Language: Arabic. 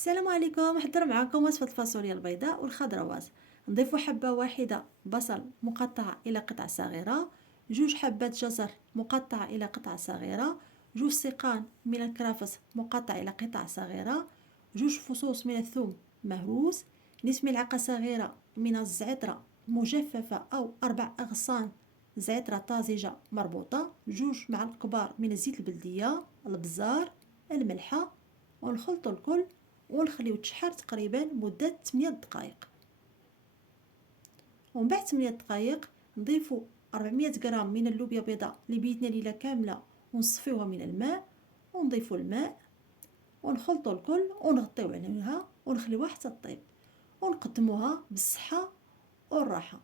السلام عليكم. نحضر معكم وصفة الفاصوليا البيضاء والخضروات. نضيف حبة واحدة بصل مقطعة إلى قطع صغيرة، 2 حبات جزر مقطعة إلى قطع صغيرة، 2 سيقان من الكرفس مقطع إلى قطع صغيرة، 2 فصوص من الثوم مهروس، نصف ملعقة صغيرة من الزعترة مجففة أو 4 أغصان زعترة طازجة مربوطة، 2 معالق كبار من الزيت البلدية، البزار، الملحة، ونخلط الكل ونخليو تشحر تقريبا مدة 8 دقائق. ومن بعد 8 دقائق نضيفو 400 غرام من اللوبيا بيضاء اللي بيتنا ليلة كاملة ونصفيوها من الماء، ونضيفو الماء ونخلطو الكل ونغطيو عليها ونخليوها حتى طيب، ونقدموها بالصحة والراحة.